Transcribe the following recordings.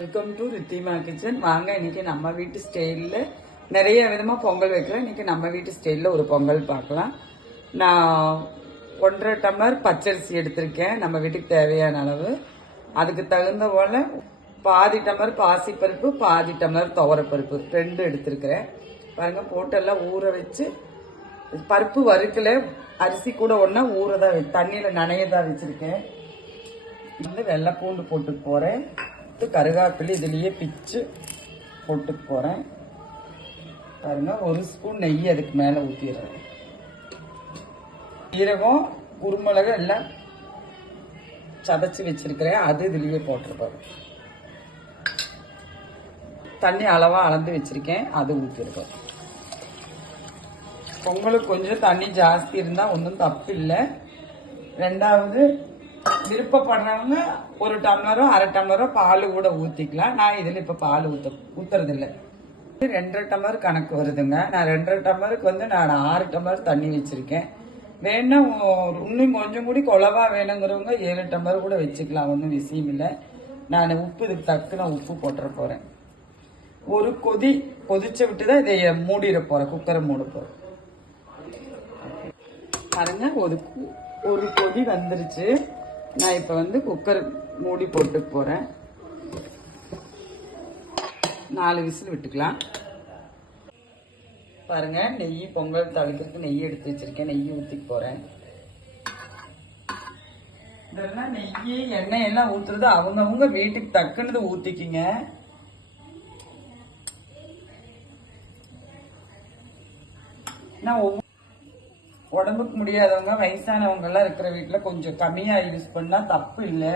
Welcome to Ridhima kitchen. வாங்க, இன்னைக்கு நம்ம வீட்டு ஸ்டைலில் நிறைய விதமாக பொங்கல் வைக்கிறேன். இன்னைக்கு நம்ம வீட்டு ஸ்டைலில் ஒரு பொங்கல் பார்க்கலாம். நான் 1.5 டம்ளர் பச்சரிசி எடுத்திருக்கேன், நம்ம வீட்டுக்கு தேவையான அளவு. அதுக்கு தகுந்த போல் பாதி டம்ளர் பாசிப்பருப்பு, பாதி டம்ளர் துவரப்பருப்பு 2 எடுத்திருக்கிறேன். பாருங்க, போட்டெல்லாம் ஊற வச்சு, பருப்பு வறுக்கல, அரிசி கூட ஒன்றா ஊறதான் தண்ணியில் நனையதான் வச்சுருக்கேன். வந்து வெள்ளை பூண்டு போட்டு போகிறேன். கருகாப்பிள்ளை இதுலயே பிச்சு போட்டு போறேன். பாருங்க, 1 ஸ்பூன் நெய் அதுக்கு மேல ஊத்திடுறேன். சீரகம், குருமிளகு எல்லாம் சதைச்சு வச்சிருக்கிறேன், அது இதுலயே போட்டிருப்பாரு. தண்ணி அளவா அளந்து வச்சிருக்கேன், அது ஊத்திருப்பாரு. பொங்கலுக்கு கொஞ்சம் தண்ணி ஜாஸ்தி இருந்தா ஒன்றும் தப்பு இல்லை. ரெண்டாவது, விருப்பப்படுறவங்க 1 டம்ளரோ 1/2 டம்ளரோ பால் கூட ஊத்திக்கலாம். நான் இதுல இப்ப பால் ஊத்துறது இல்லை. 2.5 டம்ளர் கணக்கு வருதுங்க. நான் 2.5 டம்ளருக்கு வந்து நான் 6 டம்ளர் தண்ணி வச்சிருக்கேன். வேணா இன்னும் கொஞ்சம் கூடி குழவா வேணுங்கிறவங்க 7 டம்ளர் கூட வச்சுக்கலாம், ஒன்றும் விஷயம் இல்லை. நான் உப்பு இதுக்கு தக்குன உப்பு போட்டுற போறேன். ஒரு கொதிச்ச விட்டுதான் இதை மூடிட போறேன், குக்கரை மூட போறேன். பாருங்க, ஒரு கொதி வந்துருச்சு. நான் இப்ப வந்து குக்கர் மூடி போட்டு போறேன். 4 விசில் விட்டுக்கலாம். பாருங்க, நெய் பொங்கல் தாளிக்கிறதுக்கு நெய் எடுத்து வச்சிருக்கேன், நெய் ஊத்தி போறேன். இதெல்லாம் நெய் எண்ணெய் எல்லாம் ஊத்துறது அவங்கவுங்க வீட்டுக்கு தக்குனது ஊத்திக்கிங்க. நான் உடம்புக்கு முடியாதவங்க, வயசானவங்க எல்லாம் இருக்கிற வீட்டுல கொஞ்சம் கம்மியா யூஸ் பண்ணா தப்பு இல்லை.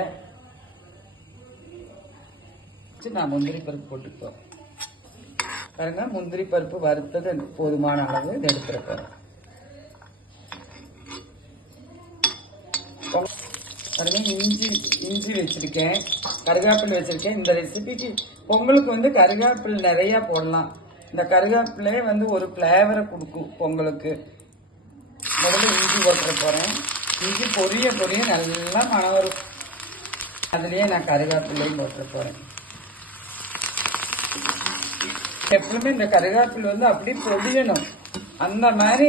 நான் முந்திரி பருப்பு போட்டுப்போம். பாருங்க, முந்திரி பருப்பு வறுத்தது போதுமான அளவு எடுத்துருப்பேன். பாருங்க, இஞ்சி வச்சிருக்கேன், கருகாப்பில் வச்சிருக்கேன். இந்த ரெசிபிக்கு பொங்கலுக்கு வந்து கருகாப்பில் நிறைய போடலாம். இந்த கருகாப்பிலே வந்து ஒரு பிளேவரை கொடுக்கும் பொங்கலுக்கு. முதல்ல இஞ்சி போட்டுற போறேன். இஞ்சி பொரிய நல்லா மணம் வரும். அதுலயே நான் கருகாப்பிள்ளையும் போட்டுற போறேன். எப்பவுமே இந்த கருகாப்பில் வந்து அப்படி பொரியணும். அந்த மாதிரி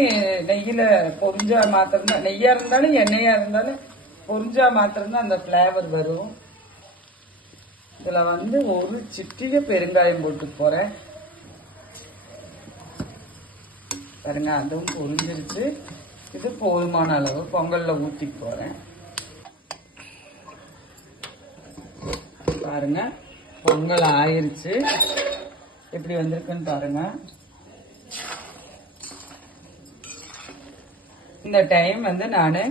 நெய்யில பொரிஞ்சா மாத்திரம்தான், நெய்யா இருந்தாலும் எண்ணெயா இருந்தாலும் பொரிஞ்சா மாத்திரம்தான் அந்த பிளேவர் வரும். இதுல வந்து ஒரு சிட்டிகை பெருங்காயம் போட்டு போறேன். பாருங்க, அதுவும் பொரிஞ்சிருச்சு. இது போதுமான அளவு பொங்கல்ல ஊத்தி போறேன். பாருங்க, பொங்கல் ஆயிருச்சு. எப்படி வந்திருக்குன்னு பாருங்க. இந்த டைம் வந்து நானு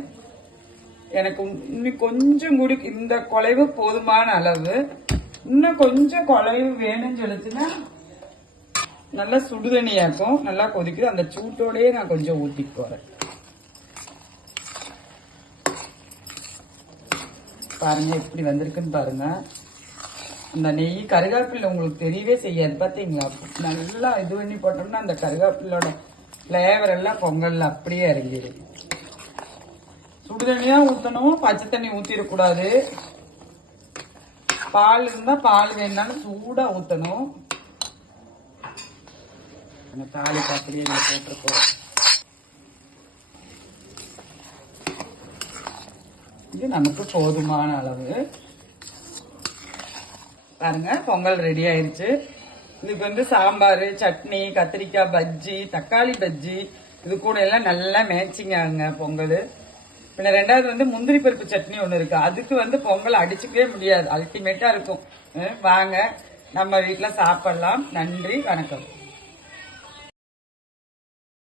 எனக்கு இன்னும் கொஞ்சம் கூடி இந்த குழைவு போதுமான அளவு, இன்னும் கொஞ்சம் குழைவு வேணும்னு சொல்லிச்சுன்னா நல்லா சுடுதண்ணியாக்கும், நல்லா கொதிக்குது. அந்த சூட்டோடயே நான் கொஞ்சம் ஊத்தி போறேன். பாருங்க, எப்படி வந்திருக்குன்னு பாருங்க. இந்த நெய் கருகாப்பில் உங்களுக்கு தெரியவே செய்யாது, பாத்தீங்களா? நல்லா இது பண்ணி போட்டோம்னா அந்த கருகாப்பிலோட பிளேவர் எல்லாம் பொங்கல்ல அப்படியே இறங்கிடும். சுடுதண்ணியா ஊத்தணும், பச்சை தண்ணி ஊத்திடக்கூடாது. பால் இருந்தா பால் வேணாலும் சூடா ஊத்தணும். அந்த தாளிக்கு அப்படியே போட்டிருக்கோம். இது நமக்கு போதுமான அளவு. பாருங்க, பொங்கல் ரெடி ஆயிருச்சு. இதுக்கு வந்து சாம்பார், சட்னி, கத்திரிக்காய் பஜ்ஜி, தக்காளி பஜ்ஜி, இது கூட எல்லாம் நல்லா மேட்சிங் ஆகுங்க பொங்கல். பின்ன ரெண்டாவது வந்து முந்திரி பருப்பு சட்னி ஒன்று இருக்கு. அதுக்கு வந்து பொங்கல் அடிச்சுக்கவே முடியாது, அல்டிமேட்டா இருக்கும். வாங்க, நம்ம வீட்டில் சாப்பிடலாம். நன்றி, வணக்கம்.